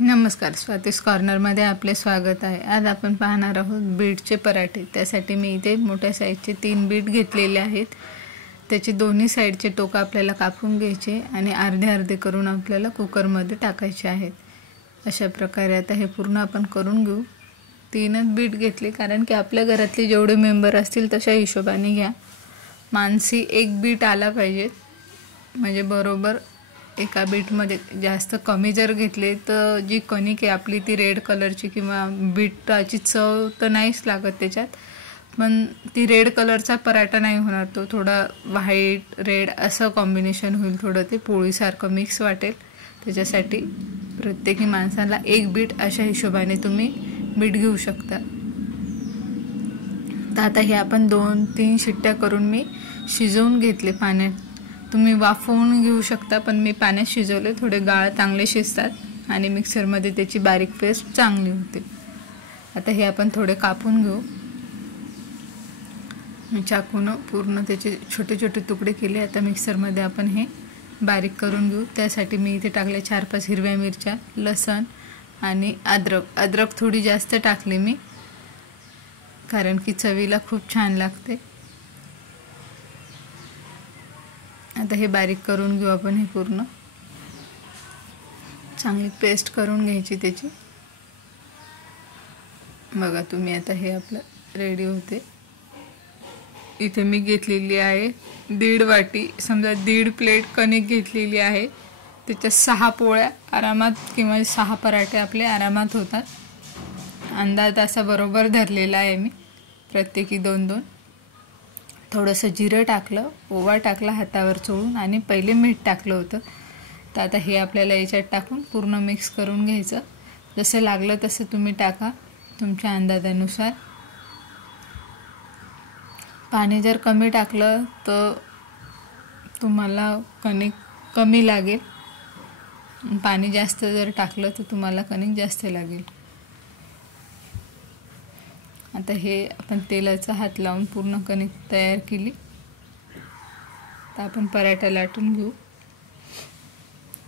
नमस्कार, स्वातीस कॉर्नरमध्ये आपले स्वागत आहे। आज आपण पाहणार आहोत बीटचे पराठे। त्यासाठी मी इथे मोठ्या साईजचे 3 बीट घेतलेले आहेत। त्याचे दोन्ही साईडचे टोक आपल्याला कापून घ्यायचे आणि अर्धे अर्धे करून आपल्याला कुकरमध्ये टाकायचे आहेत। अशा प्रकारे आता हे पूर्ण आपण करून घेऊ। 3च बीट घेतले कारण की आपल्या घरातले जेवढे मेंबर असतील तशा हिशोबाने घ्या। मानसी 1 बीट आला पाहिजे, म्हणजे बरोबर एका बीटमध्ये। जास्त कमी जर घेतले तर जी कणिक आहे आपली ती रेड कलरची किंवा बीटाची चव तर नाहीच लागत त्याच्यात, पण ती रेड कलरचा पराठा नाही होणार। तो थोडा व्हाईट रेड असं कॉम्बिनेशन होईल, थोडं ते पोळीसारखं मिक्स वाटेल। त्याच्यासाठी प्रत्येकी माणसाला 1 बीट अशा हिशोबाने तुम्ही बीट घेऊ शकता। तर आता हे आपण 2-3 शिट्ट्या करून मी शिजवून घेतले पाण्यात। तुम्ही वाफवून घेऊ शकता, पण मी पाण्यात शिजवले, थोडे गाळ चांगले शिजतात आणि मिक्सरमध्ये त्याची बारीक पेस्ट चांगली होते। आता हे आपण थोडे कापून घेऊ। मी चाकून पूर्ण त्याचे छोटे छोटे तुकडे केले। आता मिक्सरमध्ये आपण हे बारीक करून घेऊ। त्यासाठी मी इथे टाकले 4-5 हिरव्या मिरच्या, लसण आणि अद्रक थोडी जास्त टाकली मी, कारण की चवीला खूप छान लागते। आता हे बारीक करून घेऊ आपण। हे पूर्ण चांगली पेस्ट करून घ्यायची त्याची। बघा तुम्ही, आता हे आपलं रेडी होते। इथे मी घेतलेली आहे 1.5 वाटी, समजा 1.5 प्लेट कणिक घेतलेली आहे। त्याच्या 6 पोळ्या आरामात किंवा 6 पराठे आपले आरामात होतात। अंदाज असा बरोबर धरलेला आहे मी, प्रत्येकी 2-2। थोडंसं जिरं टाकलं, ओवा टाकला हातावर चोळून आणि पहिले मीठ टाकलं होतं। तर आता हे आपल्याला याच्यात टाकून पूर्ण मिक्स करून घ्यायचं। जसं लागलं तसं तुम्ही टाका तुमच्या अंदाजानुसार। पाणी जर कमी टाकलं तर तुम्हाला कणिक कमी लागेल, पाणी जास्त जर टाकलं तर तुम्हाला कणिक जास्त लागेल। आता हे आपण तेलाचा हात लावून पूर्ण कणिक तयार केली। तर आपण पराठा लाटून घेऊ।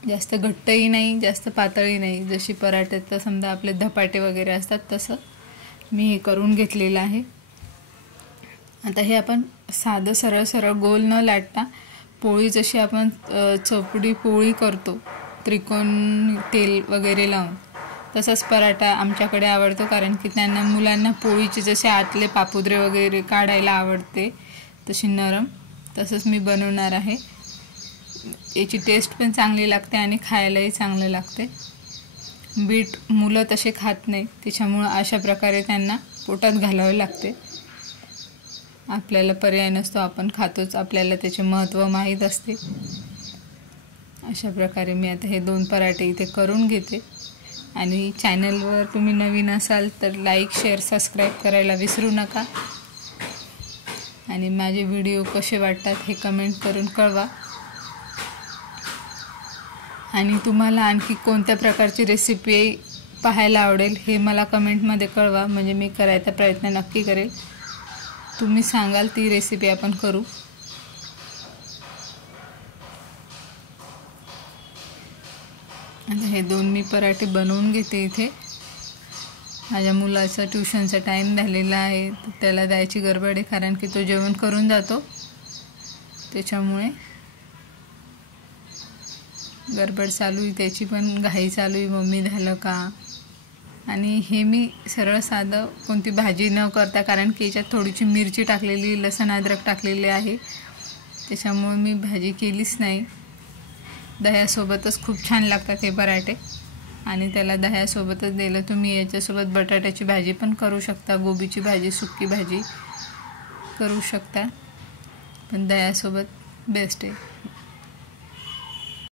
जास्त घट्टही नाही, जास्त पातळही नाही। जशी पराठ्यात समजा आपले धपाटे वगैरे असतात तसं मी हे करून घेतलेलं आहे। आता हे आपण साधं सरळ गोल न लाटता, पोळी जशी आपण चौपडी पोळी करतो त्रिकोण तेल वगैरे लावून, तसाच पराठा आमच्याकडे आवडतो। कारण की त्यांना मुलांना पोळीचे जसे आतले पापुद्रे वगैरे काढायला आवडते तशी नरम, तसंच मी बनवणार आहे। याची टेस्ट पण चांगली लागते आणि खायलाही चांगलं लागते। बीट मुलं तसे खात नाही, त्याच्यामुळे अशा प्रकारे त्यांना पोटात घालावे लागते। आपल्याला पर्याय नसतो, आपण खातोच, आपल्याला त्याचे महत्त्व माहीत असते। अशा प्रकारे मी आता हे 2 पराठे इथे करून घेते। आणि चॅनलवर तुम्ही नवीन असाल तर लाईक, शेअर, सबस्क्राईब करायला विसरू नका। आणि माझे व्हिडिओ कसे वाटतात हे कमेंट करून कळवा। आणि तुम्हाला आणखी कोणत्या प्रकारची रेसिपी पाहायला आवडेल हे मला कमेंटमध्ये कळवा, म्हणजे मी करायचा प्रयत्न नक्की करेल। तुम्ही सांगाल ती रेसिपी आपण करू। आता हे 2 मी पराठे बनवून घेते इथे। माझ्या मुलाचा ट्युशनचा टाईम झालेला आहे, तर त्याला द्यायची गडबड आहे, कारण की तो जेवण करून जातो, त्याच्यामुळे गडबड चालू आहे त्याची, पण घाई चालू आहे, मम्मी झालं का। आणि हे मी सरळ साधं कोणती भाजी न करता, कारण की याच्यात थोडीशी मिरची टाकलेली, लसण अद्रक टाकलेले आहे, त्याच्यामुळे मी भाजी केलीच नाही। दह्यासोबतच खूप छान लागतात हे पराठे, आणि त्याला दह्यासोबतच दिलं। तुम्ही याच्यासोबत बटाट्याची भाजी पण करू शकता, गोबीची भाजी, सुकी भाजी करू शकता, पण दह्यासोबत बेस्ट आहे।